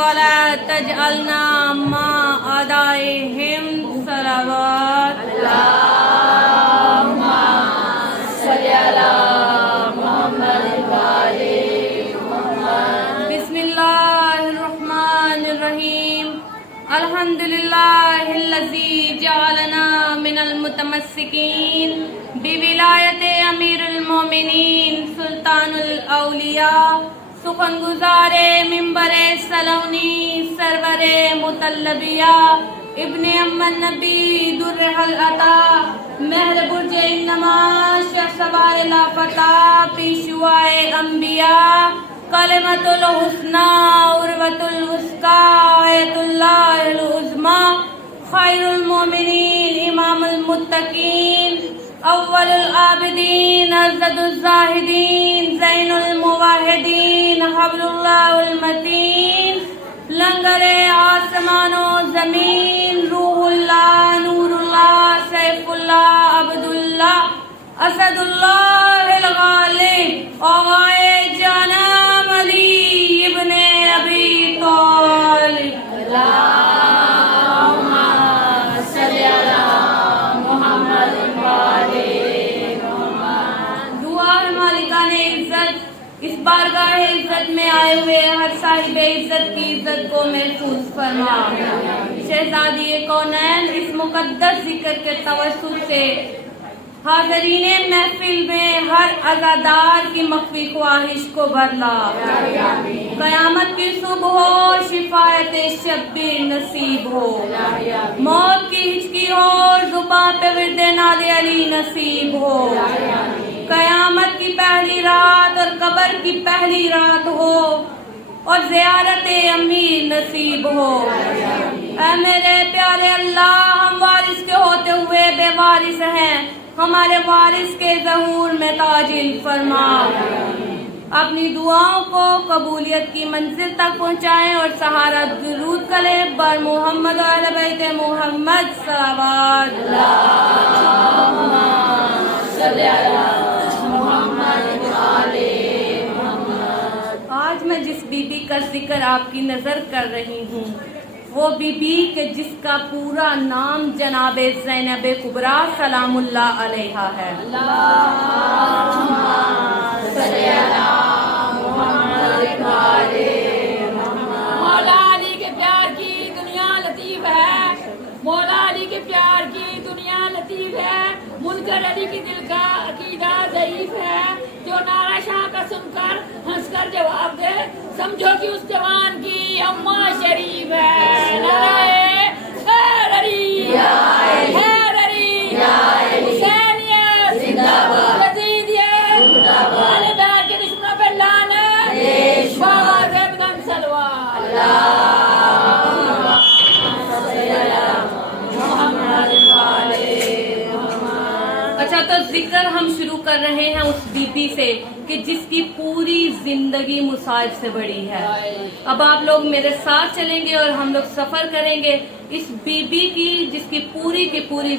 ولا تجعلنا مع أعدائهم صلوات اللهم صل على محمد وآل محمد بسم الله الرحمن الرحيم الحمد لله الذي جعلنا من المتمسكين بولایت امیر المومنین سلطان الاولیاء سخن گزار منبر سلونی سرور مطلبیہ ابن ام النبی در العطا مہر برج النماش سوار لافتہ پیشوائے انبیاء کلمۃ الحسنی عروۃ الوثقی آیۃ اللہ العظمی خیر المومنین امام المتقین اول العابدین ازد الزاہدین زین الموحدین حبل اللہ المتین لنگر آسمان و زمین روح اللہ نور اللہ سیف اللہ عبد اللہ اسد اللہ الغالب آغائے جانم علی ابن ابی طالب اللہم صلی علی محمد دعا ہے مالکان عزت اس بارگاہ عزت میں آئے ہوئے ہر صاحب عزت کی عزت کو محفوظ فرما شہزادی کونین اس مقدس ذکر کے توسط سے حاضرین محفل میں ہر عزادار کی مخفی خواہش کو بدلا قیامت کی صبح ہو شفاعت شبیر نصیب ہو موت کی ہچکی ہو اور زباں پہ ورد ناد علی نصیب ہو قیامت کی پہلی رات اور قبر کی پہلی رات ہو اور زیارت امیر نصیب ہو اے میرے پیارے اللہ ہم وارث کے ہوتے ہوئے بے وارث ہیں ہمارے وارث کے ظہور میں تاجل فرما اپنی دعاؤں کو قبولیت کی منزل تک پہنچائیں اور سہارا درود کریں بر محمد و اہل بیت محمد صلوات اللہم صلی علی محمد و آل محمد آج میں جس بی بی کا ذکر آپ کی نظر کر رہی ہوں وہ بی بی کہ جس کا پورا نام جناب زینب کبریٰ سلام اللہ علیہا ہے اللہم صلی علی محمد وآل محمد مولا علی کے پیار کی دنیا لطیف ہے مولا علی کے پیار کی دنیا لطیف ہے منکر علی کی دل کا عقیدہ ضعیف ہے جو نعرہ شاہ کا سن کر ہنس کر جواب دے سمجھو کہ اس جوان کی اماں شریف ہے نعرہ حیدر علی حیدر علی حسینیت زندہ باد یزیدیت زندہ باد اہل بیت کے دشمنوں پہ لعنت باز ابن سلوات اللہم صلی علی محمد وآل محمد اچھا تو ذکر ہم شروع کر رہے ہیں اس بی بی سے کہ جس کی پوری زندگی مصائب سے بڑی ہے اب آپ لوگ میرے ساتھ چلیں گے اور ہم لوگ سفر کریں گے اس بی بی کی جس کی پوری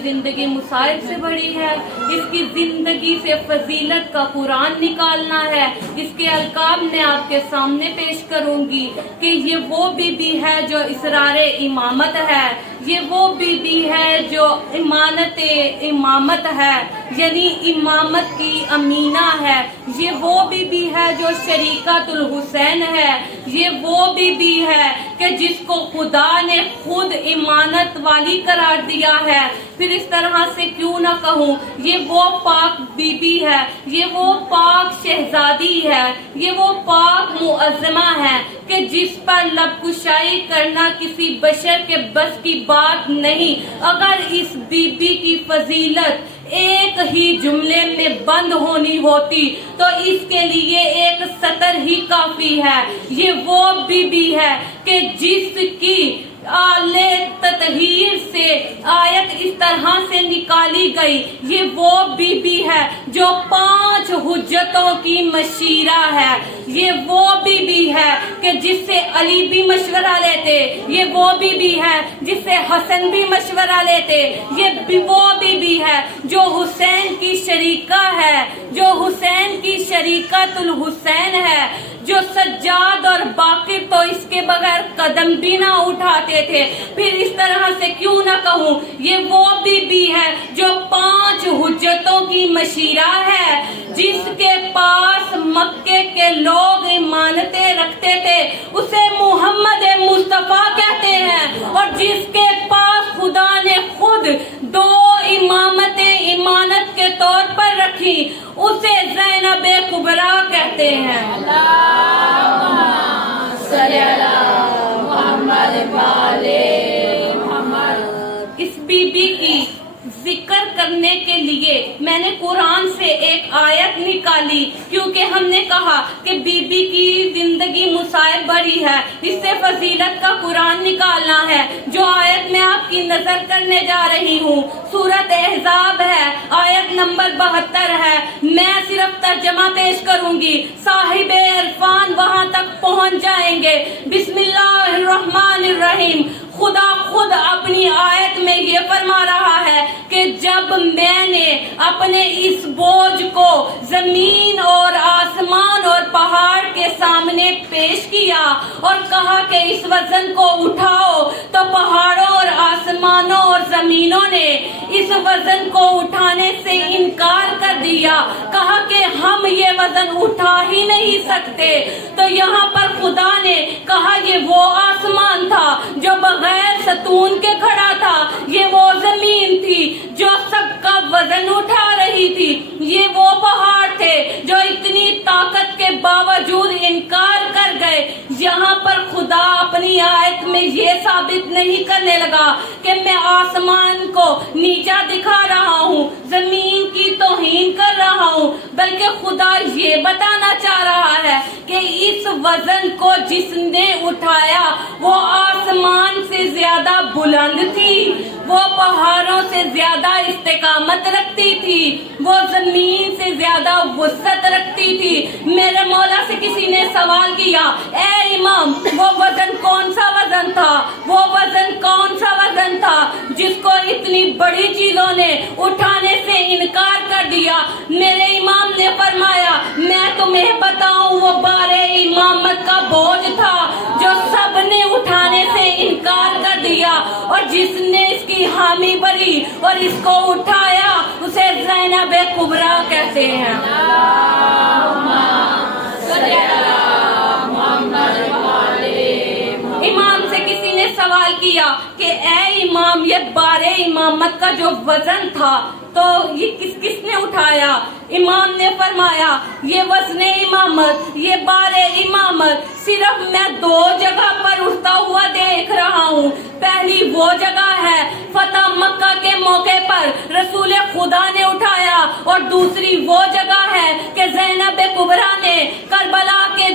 زندگی مصائب سے بڑی ہے اس کی زندگی سے فضیلت کا قرآن نکالنا ہے اس کے القاب میں آپ کے سامنے پیش کروں گی کہ یہ وہ بی بی ہے جو اسرار امامت ہے یہ وہ بی بی ہے جو امانت امامت ہے یعنی امامت کی امینہ ہے یہ وہ بی بی ہے جو شریکت الحسین ہے یہ وہ بی بی ہے کہ جس کو خدا نے خود امانت والی قرار دیا ہے پھر اس طرح سے کیوں نہ کہوں یہ وہ پاک بی بی ہے یہ وہ پاک شہزادی ہے یہ وہ پاک معظمہ ہے کہ جس پر لب کشائی کرنا کسی بشر کے بس کی بات نہیں اگر اس بی بی کی فضیلت ایک ہی جملے میں بند ہونی ہوتی تو اس کے لیے ایک سطر ہی کافی ہے یہ وہ بی بی ہے کہ جس کی آلے تطہیر سے آیت اس طرح سے نکالی گئی یہ وہ بی بی ہے جو 5 حجتوں کی مشیرہ ہے یہ وہ بی بی ہے کہ جس سے علی بھی مشورہ لیتے یہ وہ بی بی ہے جس سے حسن بھی مشورہ لیتے یہ وہ بی بی ہے جو حسین کی شریکہ ہے جو حسین کی شریکت الحسین ہے जो सज्जाद और बाकी तो इसके बगैर कदम भी ना उठाते थे। फिर इस तरह से क्यों ना कहूँ, ये वो बीबी है जो 5 हुज्जतों की मशीरा है, जिसके पास मक्के के लोग इमानतें रखते थे, उसे मोहम्मद मुस्तफा कहते हैं। और जिसके पास खुदा ने खुद 2 इमामतें इमानत के तौर पर रखी, उसे ज़ैनब कुबरा कहते हैं। इस बीबी की जिक्र करने के लिए मैंने कुरान से एक आयत निकाली, क्योंकि हमने कहा कि बीबी की जिंदगी मुसाइब बड़ी है, इससे फजीलत का कुरान निकालना है। जो आयत मैं आपकी नजर करने जा रही हूँ सूरत अहज़ाब है, आयत नंबर 72 है। मैं सिर्फ तर्जमा पेश करूंगी, साहिबे इरफान वहां तक पहुंच जाएंगे। बिस्मिल्लाहिर्रहमानिर्रहीम। खुदा खुद अपनी आयत में ये फरमा रहा है कि जब मैंने अपने इस बोझ को जमीन और आसमान और पहाड़ के सामने पेश किया और कहा कि इस वजन को उठाओ, तो पहाड़ों और आसमानों और जमीनों ने इस वजन को उठाने से इनकार कर दिया, कहा कि हम ये वजन उठा ही नहीं सकते। तो यहाँ पर खुदा ने कहा ये वो आसमान था जो बगैर सतून के खड़ा था, ये वो जमीन थी जो सबका वजन उठा रही थी, ये वो पहाड़ थे जो इतनी ताकत के बावजूद इनकार कर गए। यहाँ पर खुदा अपनी आयत में ये साबित नहीं करने लगा कि मैं आसमान को नीचा दिखा रहा हूँ, जमीन की तौहीन कर रहा हूँ, बल्कि खुदा ये बताना चाह रहा है कि इस वजन को जिसने उठाया वो आसमान से ज्यादा बुलंद थी, वो पहाड़ों से ज्यादा इस्तेकामत रखती थी, वो जमीन से ज्यादा वसअत रखती थी। मेरे मौला से किसी ने सवाल किया, ए इमाम वो वजन कौन सा वजन था, वो वजन कौन सा वजन था जिसको इतनी बड़ी चीजों ने उठाने से इनकार कर दिया। मेरे इमाम ने फरमाया मैं तुम्हें बताऊं, वो बारे इमामत का बोझ था जो सब ने उठाने से इनकार कर दिया, और जिसने इसकी हामी भरी और इसको उठाया उसे ज़ैनब कुबरा कहते हैं। इमाम से किसी ने सवाल किया कि ए इमाम ये बारे इमामत का जो वजन था तो ये किसने उठाया? इमाम ने फरमाया ये वज़न इमामत, ये बारे इमामत सिर्फ मैं 2 जगह पर उठता हुआ देख रहा हूँ। पहली वो जगह है फतह मक्का के मौके पर रसूल खुदा ने उठाया, और दूसरी वो जगह है कि ज़ैनब कुबरा ने करबला के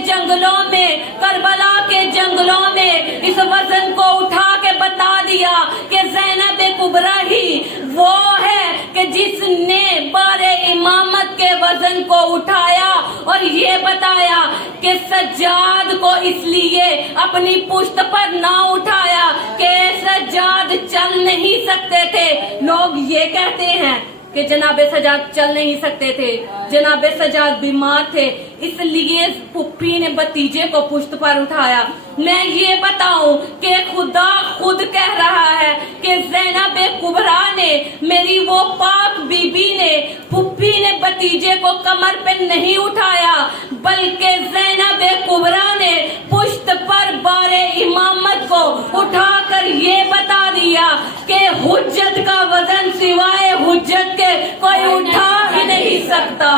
जंगलों में इस वजन को उठा के बता दिया कि ज़ैनब कुबरा ही वो है कि जिसने बारे इमामत के वजन को उठाया और ये बताया कि सज्जाद को इसलिए अपनी पुश्त पर ना उठाया कि सज्जाद चल नहीं सकते थे। लोग ये कहते हैं कि जनाब सज्जाद चल नहीं सकते थे, जनाब सज्जाद बीमार थे, इसलिए पुप्पी ने भतीजे को पुश्त पर उठाया। मैं ये बताऊं कि खुदा खुद कह रहा है कि ज़ैनब कुबरा ने, मेरी वो पाक बीबी ने, पुप्पी ने भतीजे को कमर पे नहीं उठाया, बल्कि ज़ैनब कुबरा ने पुश्त पर बारे इमामत को उठाकर ये बता दिया कि हुज्जत का वजन सिवाय हुज्जत के कोई उठा ही नहीं सकता।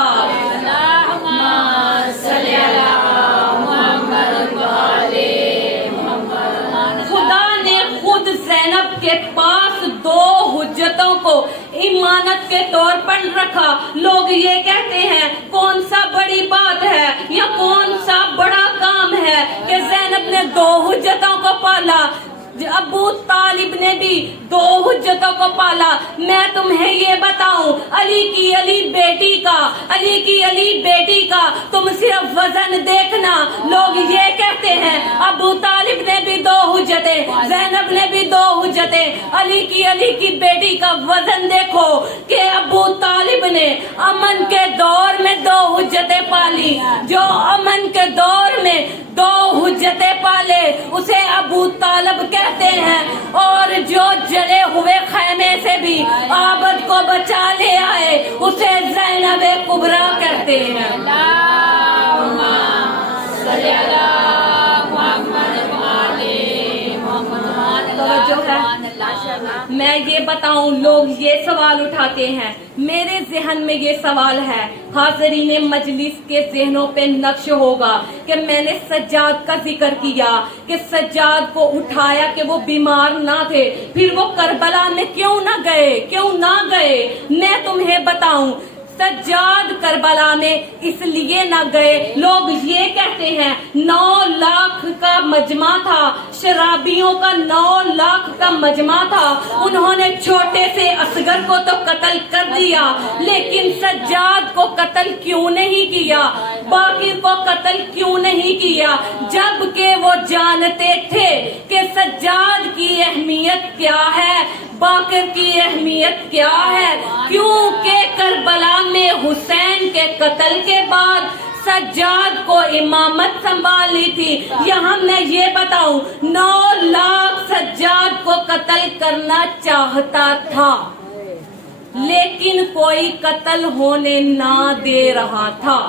खुदा ने खुद ज़ैनब के पास 2 हुज्जतों को इमानत के तौर पर रखा। लोग ये कहते हैं कौन सा बड़ी बात है या कौन सा बड़ा काम है कि ज़ैनब ने 2 हुज्जतों को पाला। अबू तालिब ने भी 2 हुज्जतों को पाला। मैं तुम्हें ये बताऊं, अली की अली बेटी का तुम सिर्फ वजन देखना। लोग ये कहते हैं अबू तालिब ने भी 2 हुज्जतें, ज़ैनब ने भी 2 हुज्जतें हुज्जतें अली की बेटी का वजन देखो कि अबू तालिब ने अमन के दौर में 2 हुज्जतें पाली। जो अमन के दौर में 2 हुज्जतें पाले उसे अबू तालिब कहते हैं, और जो जले हुए खैमे से भी आबद को बचा ले आए उसे ज़ैनब कुबरा कहते हैं। जो है मैं ये बताऊं, लोग ये सवाल उठाते हैं, मेरे जहन में ये सवाल है, हाज़रीन मजलिस के जहनों पे नक्श होगा कि मैंने सज्जाद का जिक्र किया कि सज्जाद को उठाया कि वो बीमार ना थे, फिर वो करबला में क्यों ना गए। मैं तुम्हें बताऊं, सज्जाद करबला में इसलिए ना गए, लोग ये कहते हैं 9 लाख का मजमा था, शराबियों का 9 लाख का मजमा था, उन्होंने छोटे से असगर को तो कत्ल कर दिया, लेकिन सज्जाद को कत्ल क्यों नहीं किया, बाकिर को कत्ल क्यों नहीं किया, जबकि वो जानते थे कि सज्जाद की अहमियत क्या है, बाकिर की अहमियत क्या है, क्योंकि करबला में हुसैन के कत्ल के बाद सज्जाद को इमामत संभाली थी। यहाँ मैं ये बताऊं, 9 लाख सज्जाद को कत्ल करना चाहता था, लेकिन कोई कत्ल होने ना दे रहा था।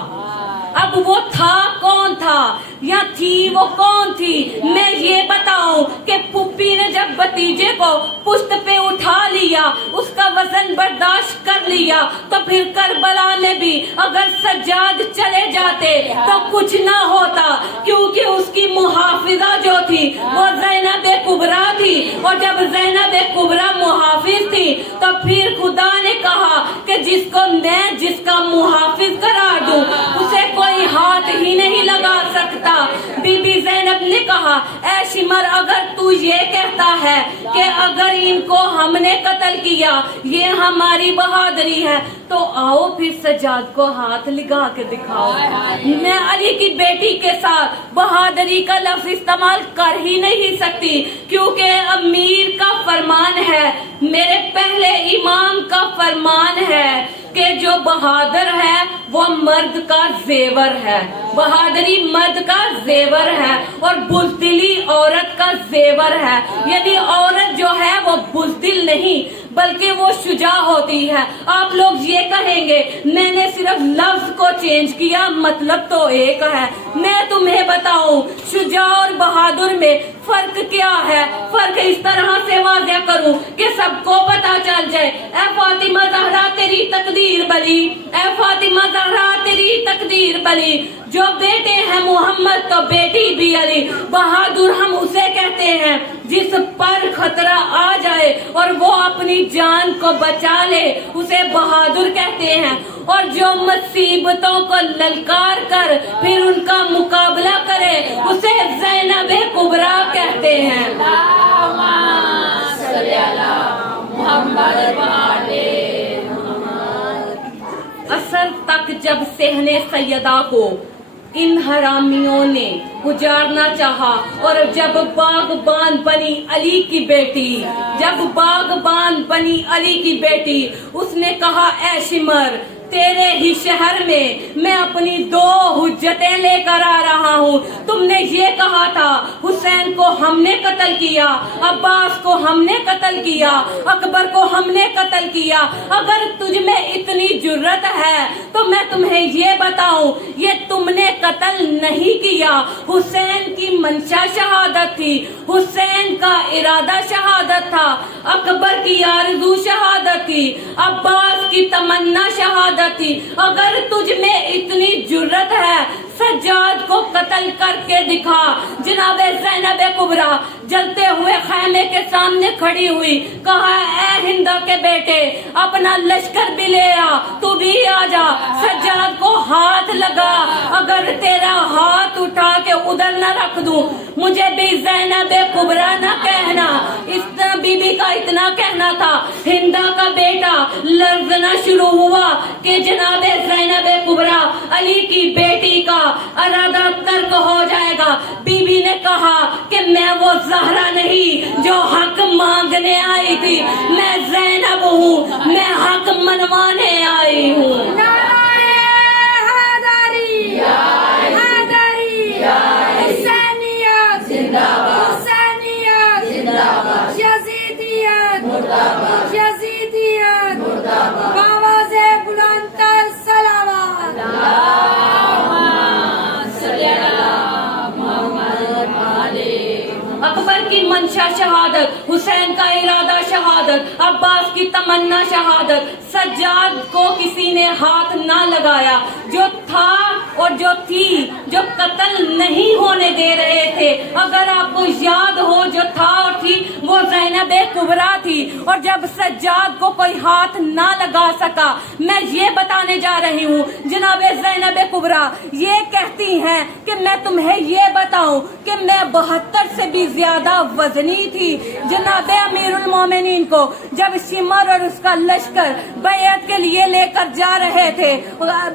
अब वो था कौन था या थी वो कौन थी, मैं ये बताऊं कि पुप्पी ने जब भतीजे को पुश्त पे उठा लिया, उसका वजन बर्दाश्त कर लिया, तो फिर करबला में भी अगर सज्जाद चले जाते तो कुछ ना होता, क्योंकि उसकी मुहाफिजा जो थी वो ज़ैनब कुबरा थी, और जब ज़ैनब कुबरा मुहाफिज थी तो फिर खुदा ने कहा कि जिसका मुहाफिज करार दूं उसे कोई हाथ ही नहीं लगा सकता। बीबी ज़ैनब ने कहा, ऐ शिमर, अगर तू ये कहता है कि अगर इनको हमने कत्ल किया ये हमारी बहादुरी है, तो आओ फिर सज्जाद को हाथ लगा के दिखाओ। मैं अली की बेटी के साथ बहादुरी का लफ्ज इस्तेमाल कर ही नहीं सकती, क्योंकि अमीर का फरमान है, मेरे पहले इमाम का फरमान है कि जो बहादुर है वो मर्द का जेवर है, बहादुरी मर्द का जेवर है और बुज़दिली औरत का जेवर है। यदि औरत जो है वो बुज़दिल नहीं बल्कि वो शुजा होती है। आप लोग ये कहेंगे मैंने सिर्फ लफ्ज को चेंज किया, मतलब तो एक है। मैं तुम्हें बताऊं शुजा और बहादुर में फर्क क्या है, फर्क इस तरह से वाज़ेह करूं कि सबको पता चल जाए। ऐ फातिमा ज़हरा तेरी तकदीर बली, ऐ फातिमा ज़हरा तेरी तकदीर बली, जो बेटे हैं मोहम्मद तो बेटी भी अली। बहादुर हम उसे कहते हैं जिस पर खतरा आ जाए और वो अपनी जान को बचा ले, उसे बहादुर कहते हैं। और जो मुसीबतों को ललकार कर फिर उनका मुकाबला करे उसे ज़ैनब कुबरा कहते हैं। असर तक जब सहने सैयदा को इन हरामियों ने गुजारना चाहा, और जब बागबान बनी अली की बेटी, जब बागबान बनी अली की बेटी, उसने कहा ऐ शिमर तेरे ही शहर में मैं अपनी 2 हुज्जतें लेकर आ रहा हूँ। तुमने ये कहा था हुसैन को हमने कत्ल किया, अब्बास को हमने कत्ल किया, अकबर को हमने कत्ल किया। अगर तुझ में इतनी जुर्रत है तो मैं तुम्हें ये बताऊं, ये तुमने कत्ल नहीं किया, हुसैन की मंशा शहादत थी, हुसैन का इरादा शहादत था, अकबर की आरज़ू शहादत थी, अब्बास की तमन्ना शहादत थी। अगर तुझ में इतनी जुर्रत है सज्जाद को कत्ल करके दिखा। जनाब ज़ैनब कुबरा जलते हुए खैमे के सामने खड़ी हुई, कहा ऐ हिंदा के बेटे अपना लश्कर भी ले आ, तू भी आ जा, सज्जाद को हाथ लगा, अगर तेरा हाथ उठा के उधर न रख दूं मुझे भी ज़ैनब कुबरा न कहना। इस बीबी का इतना कहना था, हिंदा का बेटा लर्जना शुरू हुआ कि जनाब ज़ैनब कुबरा अली की बेटी का इरादा तर्क हो जाएगा। बीबी ने कहा कि मैं वो ज़हरा नहीं जो हक मांगने आई थी, मैं ज़ैनब हूँ, मैं हक मनवाने आई हूँ। अकबर की मंशा शहादत, हुसैन का इरादा शहादत, अब्बास की तमन्ना शहादत, सज्जाद को किसी ने हाथ ना लगाया। जो था और जो थी, जो कत्ल नहीं होने दे रहे थे, अगर आपको याद हो, जो था और थी वो ज़ैनब कुबरा थी। और जब सज्जाद को कोई हाथ ना लगा सका, मैं ये बताने जा रही हूँ, जनाब ज़ैनब कुबरा ये कहती हैं कि मैं तुम्हें ये बताऊं कि मैं 72 से भी ज्यादा वजनी थी। जनाब अमीरुल मोमिनीन को जब शिमर और उसका लश्कर बैत के लिए लेकर जा रहे थे,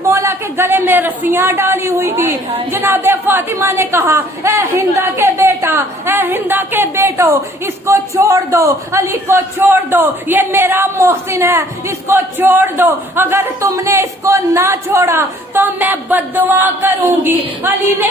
मौला के गले में रस्सियां डाली हुई थी। जनाब फातिमा ने कहा, ए हिंदा के बेटा, ए हिंदा के बेटो, इसको छोड़ दो, अली को छोड़ दो, ये मेरा मोहसिन है, इसको छोड़ दो। अगर तुमने इसको ना छोड़ा तो मैं बद्दुआ करूंगी। अली ने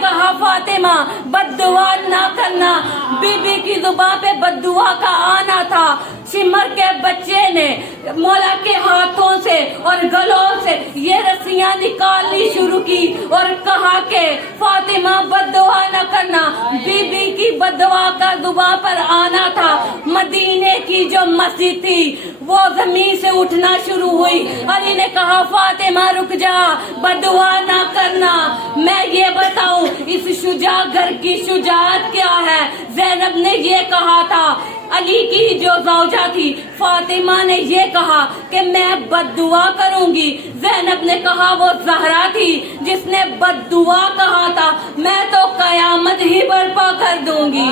कहा फातिमा बद्दुआ ना करना। बीबी की जुबान पे बद्दुआ का आना था। शिमर के बच्चे ने मौला के हाथों से और गलों से ये रस्सियां निकालनी शुरू की और कहा कि फातिमा बद्दुआ न करना। बीबी की बद्दुआ का जुबान पर आना था। मदीने की जो मस्जिद थी वो जमीन से उठना शुरू हुई। अली ने कहा फातिमा रुक जा, बद्दुआ ना करना। मैं ये बताऊं इस शुजा घर की शुजाअत क्या है। ज़ैनब ने ये कहा था, अली की जो ज़ौजा थी फातिमा ने ये कहा कि मैं बद्दुआ करूंगी। ज़ैनब ने कहा वो ज़हरा थी जिसने बद्दुआ कहा था, मैं तो कयामत ही बर्पा कर दूंगी।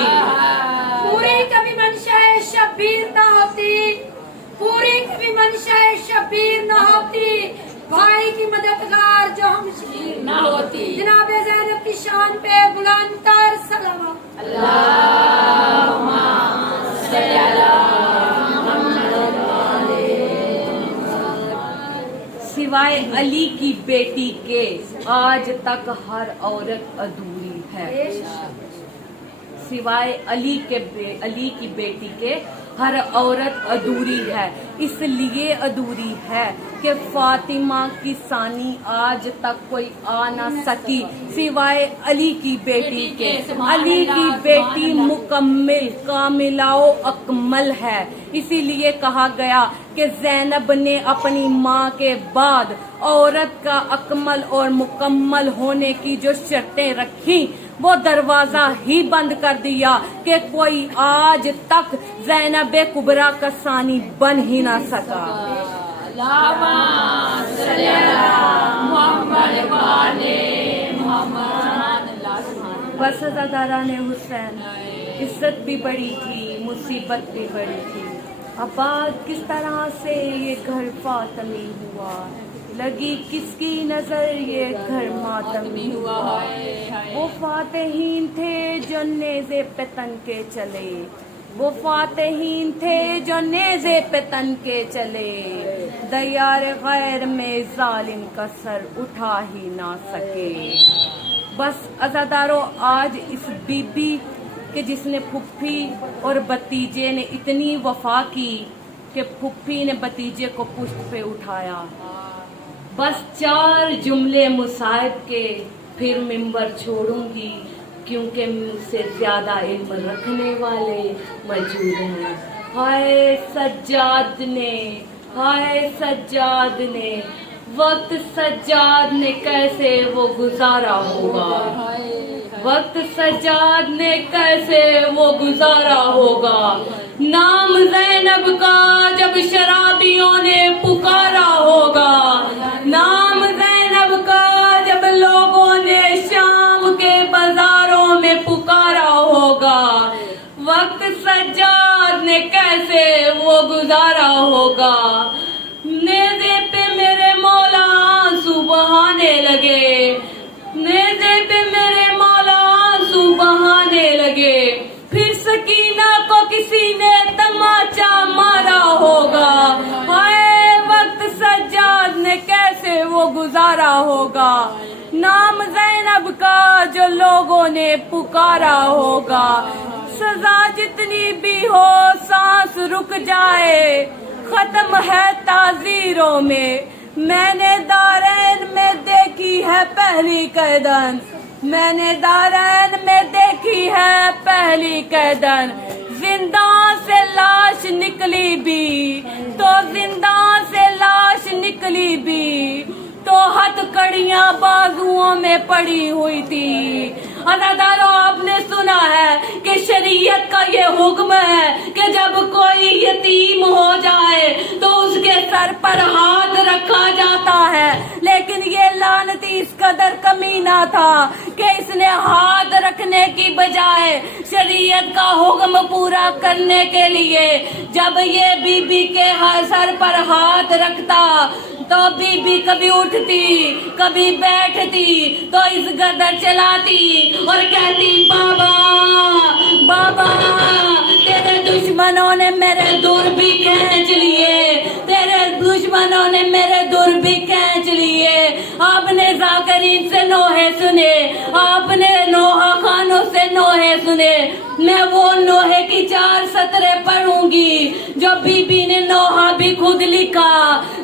पूरी कभी मंशाए शबीर न होती, पूरी कभी मंशाए शबीर न होती, भाई की मददगार जो हम शबीर न होती। जनाब ज़ैनब की शान पे बुलंदतर सलावत। सिवाय अली की बेटी के आज तक हर औरत अधूरी है। सिवाय अली की बेटी के हर औरत अधूरी है। इसलिए अधूरी है कि फातिमा की सानी आज तक कोई आ ना सकी सिवाय अली की बेटी के। अली की बेटी मुकम्मिल कामिलाओ अकमल है। इसीलिए कहा गया कि ज़ैनब ने अपनी माँ के बाद औरत का अकमल और मुकम्मल होने की जो शर्तें रखी वो दरवाजा ही बंद कर दिया कि कोई आज तक ज़ैनब कुबरा का सानी बन ही ना सका। बस अज़ादाराने हुसैन, इज्जत भी बड़ी थी, मुसीबत भी बड़ी थी। अब बात किस तरह से ये घर फातमी हुआ, लगी किसकी नजर ये घर मातमी हुआ। वो फातहीन थे जो नेज़े पे तन के चले, वो फातहीन थे जो नेज़े पे तन के चले। दयार गैर में जालिम का सर उठा ही ना सके। बस अज़ादारों, आज इस बीबी कि जिसने फुफ्फी और भतीजे ने इतनी वफा की कि फुफ्फी ने भतीजे को पुश्त पे उठाया। बस 4 जुमले मुसाहिब के फिर मिंबर छोड़ूंगी, क्योंकि मुझसे ज्यादा इल्म रखने वाले मौजूद हैं। हाय सज्जाद ने वक्त सज्जाद ने कैसे वो गुजारा होगा, वक्त सज्जाद ने कैसे वो गुजारा होगा। नाम ज़ैनब का जब शराबियों ने पुकारा होगा, नाम ज़ैनब का जब लोगों ने शाम के बाजारों में पुकारा होगा। वक्त सज्जाद गुजारा होगा। नेज़े पे मेरे मौला आंसू बहाने लगे, नेज़े पे मेरे मौला आंसू बहाने लगे। फिर सकीना को किसी ने तमाचा मारा होगा। हाय वक्त सज्जाद ने कैसे वो गुजारा होगा। नाम ज़ैनब का जो लोगों ने पुकारा होगा। सजा जितनी भी हो सांस रुक जाए, खत्म है ताज़ीरों में। मैंने दारैन में देखी है पहली कैदन, मैंने दारैन में देखी है पहली कैदन। जिंदा से लाश निकली भी तो जिंदा से लाश निकली भी तो हथकड़ियां बाजुओं में पड़ी हुई थी। अदादारों, आपने सुना है कि शरीयत का ये हुक्म है कि जब कोई यतीम हो जाए तो उसके सर पर हाथ रखा जाता है, लेकिन ये लानती इस कदर कमीना था कि इसने हाथ रखने की बजाय शरीयत का हुक्म पूरा करने के लिए जब ये बीबी के सर पर हाथ रखता तो बीबी कभी उठती कभी बैठती तो इस गदर चलाती और कहती, बाबा बाबा तेरे दुश्मनों ने मेरे दूर भी खींच लिए, तेरे दुश्मनों ने मेरे दूर भी खींच लिए। आपने जाकरीन से नोहे सुने, आपने नोहा खानों से नोहे सुने। मैं वो नोहे की 4 सतरें पढ़ूंगी जो बीबी ने नोहा भी खुद लिखा,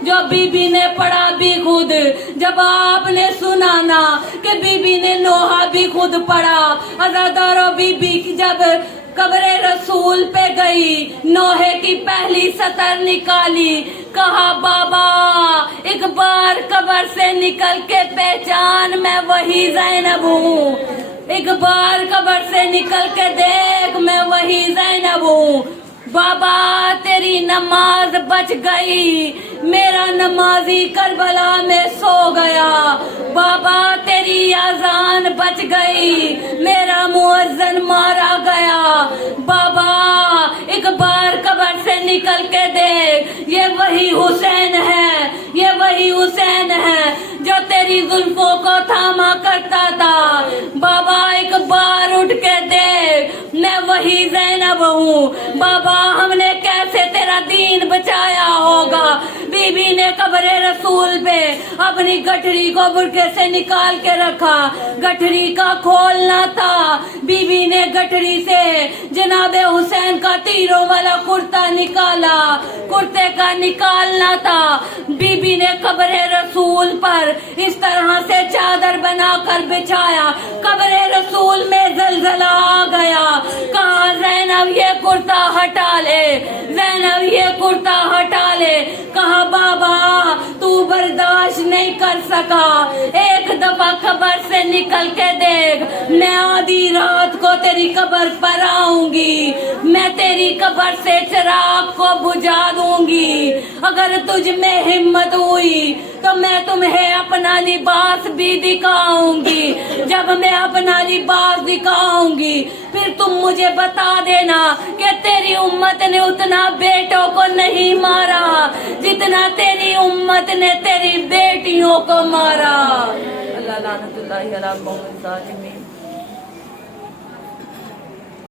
जो बीबी ने पढ़ा भी खुद। जब आपने सुना ना कि बीबी ने नोहा भी खुद पढ़ा, अज़ादारों बीबी जब कब्रे रसूल पे गई, नोहे की पहली सतर निकाली, कहा बाबा एक बार कब्र से निकल के पहचान मैं वही ज़ैनब हूँ, एक बार कब्र से निकल के देख मैं वही ज़ैनब हूँ। बाबा तेरी नमाज बच गई, मेरा नमाजी करबला में सो गया। बाबा तेरी अजान बच गई, मेरा मुअज्जिन मारा गया। बाबा एक बार कब्र से निकल के देख, ये वही हुसैन है, ये वही हुसैन है जो तेरी जुल्फों को थामा करता था। बाबा एक बार उठ के देख, मैं वही ज़ैनब हूँ। बाबा हमने कैसे तेरा दीन बचाया होगा। बीबी ने कब्रे रसूल पे अपनी गठरी को बुरके से निकाल के रखा, गठरी का खोलना था। बीबी ने गठरी से जनाबे हुसैन का तीरों वाला कुर्ता निकाला, कुर्ते का निकालना था। बीबी ने कब्रे रसूल पर इस तरह से चादर बनाकर बिछाया, कब्रे रसूल में जलजला आ गया। कहा ज़ैनब ये कुर्ता हटा ले, ज़ैनब ये कुर्ता हटा ले। कहा बाबा तू बर्दाश्त नहीं कर सका, एक दफा कब्र से निकल के देख, मैं आधी रात को तेरी कब्र पर आऊंगी, मैं तेरी कब्र से चिराग को बुझा दूंगी। अगर तुझ में हिम्मत हुई तो मैं तुम्हें अपना लिबास भी दिखाऊंगी। जब मैं अपना लिबास दिखाऊंगी फिर तुम मुझे बता देना कि तेरी उम्मत ने उतना बेटों को नहीं मारा जितना तेरी उम्मत ने तेरी बेटियों को मारा। अल्लाह लानतुल्लाहि अला कौमिज़ ज़ालिमीन।